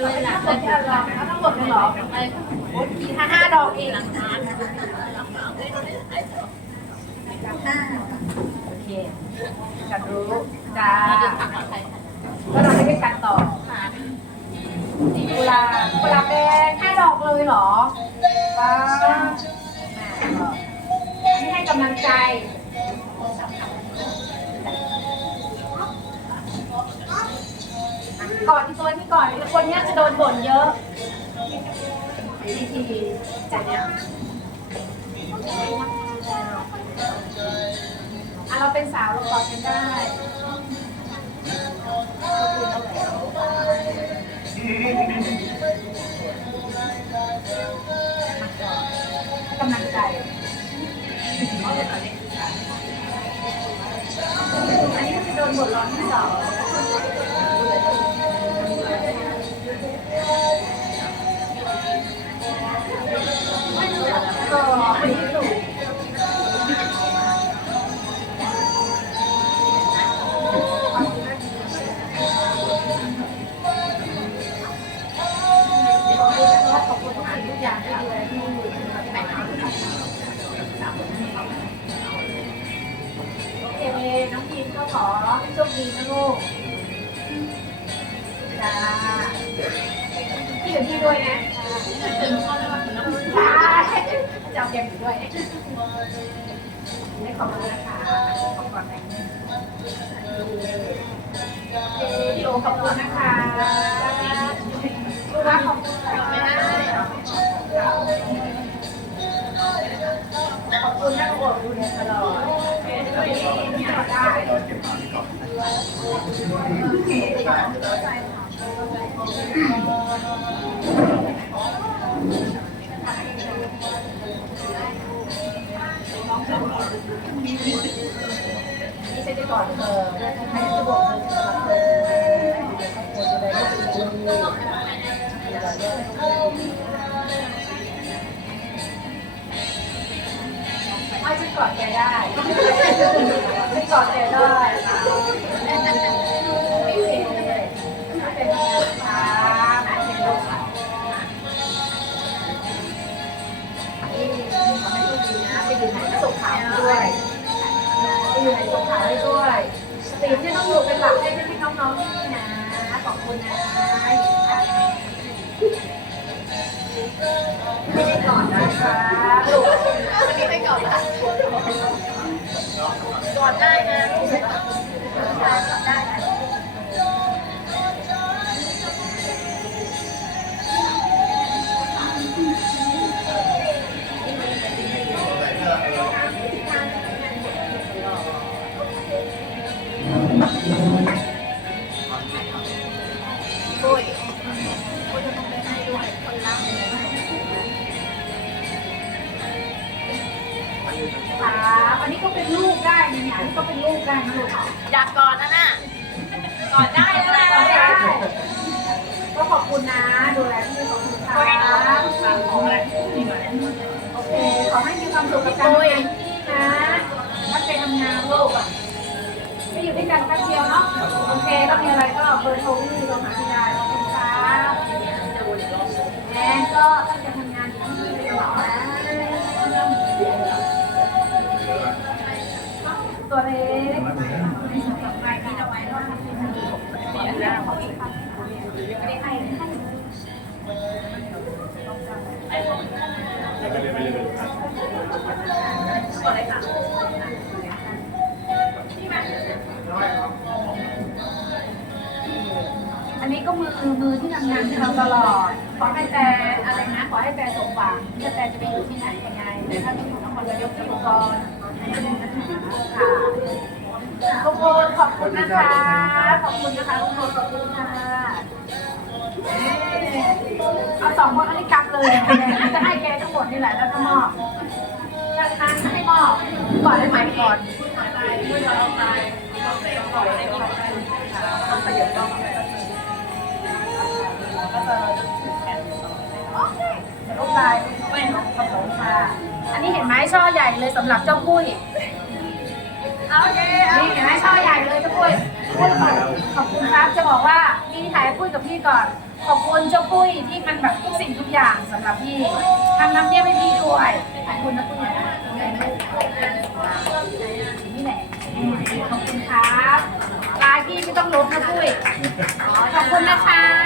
ด้วยนะเพื่อนที่เราเอาทั้งหมดเลยหรอไปโอ้ยมีห้าห้าดอกเองห้าโอเคกันรู้จ้าแล้วเราไม่ได้กันต่อกุหลาบกุหลาบแดงห้าดอกเลยหรอว้าวนี่ให้กำลังใจ ก่อนที่ตัวนี้ก่อนคนเนี้ยจะโดนบ่นเยอะทีทีจากเนี้ยอะเราเป็นสาวเรากอดกันได้ให้กำลังใจอันนี้ก็จะโดนบ่นร้อนที่สอง องพีมก็ขอให้โชคดีนะลูกจ้าพี่ถึงพี่ด้วยนะใช่จะเองจ้าเกมอยู่ด้วยได้ขอบคุณนะคะขอบคุณนะพี่โอขอบคุณนะคะ ฉันกอดแกได้ฉันกอดแกได้ สีที่ต้องอยู่เป็นหลักให้พี่น้องๆที่นี่นะขอบคุณนะไม่ได้ก่อนนะคะลูกไม่ได้ก่อนนะก่อนได้นได้นะ ครับอันนี้ก็เป็นลูกได้นะเนี่ยอันนี้ก็เป็นลูกได้นะลูกอยากก่อนนะน่ะก่อนได้แล้วนะก็ได้ก็ขอบคุณนะ ดูแลที่ขอบคุณค่ะของอะไรนี่ก่อนโอเคขอให้มีความสุขกับการทำงานที่นี่นะตั้งใจทำงานลูกอะไม่อยู่ด้วยกันแป๊บเดียวเนาะโอเคถ้ามีอะไรก็เบอร์โทรที่โทรหาพี่ได้ ไม่ได้ให้ให้ก่อนเลยค่ะอันนี้ก็มือมือที่ทำงานให้เราตลอด ขอให้แต่อะไรนะ ขอให้แต่สมหวังที่แต่จะไปอยู่ที่ไหนยังไงแต่ถ้าไม่อยู่นครนายกที่อุดรค่ะ ทุกคนขอบคุณนะคะ ขอบคุณนะคะทุกคนขอบคุณค่ะเอ๊ะเอาสองคนอันนี้กำเลย จะให้แกทั้งหมดนี่แหละแล้วก็มอบทางให้มอบก่อนได้ไหมก่อนต้องประโยชน์ต้องโอเคลูกลายเป็นผสมค่ะ อันนี้เห็นไหมช่อใหญ่เลยสำหรับเจ้าปุ้ย โอเคนี่เห็นไหมช่อใหญ่เลยเจ้าปุ้ยปุ้ยขอบคุณครับจะบอกว่านี่ถ่ายให้ปุ้ยกับพี่ก่อน ขอบคุณเจ้าปุ้ยที่มันแบบทุกสิ่งทุกอย่างสำหรับพี่ทำน้ำเยี่ยมให้พี่ด้วยขอบคุณนะปุ้ยนะนี่แหละขอบคุณครับลาพี่ไม่ต้องลบนะปุ้ยขอบคุณนะคะ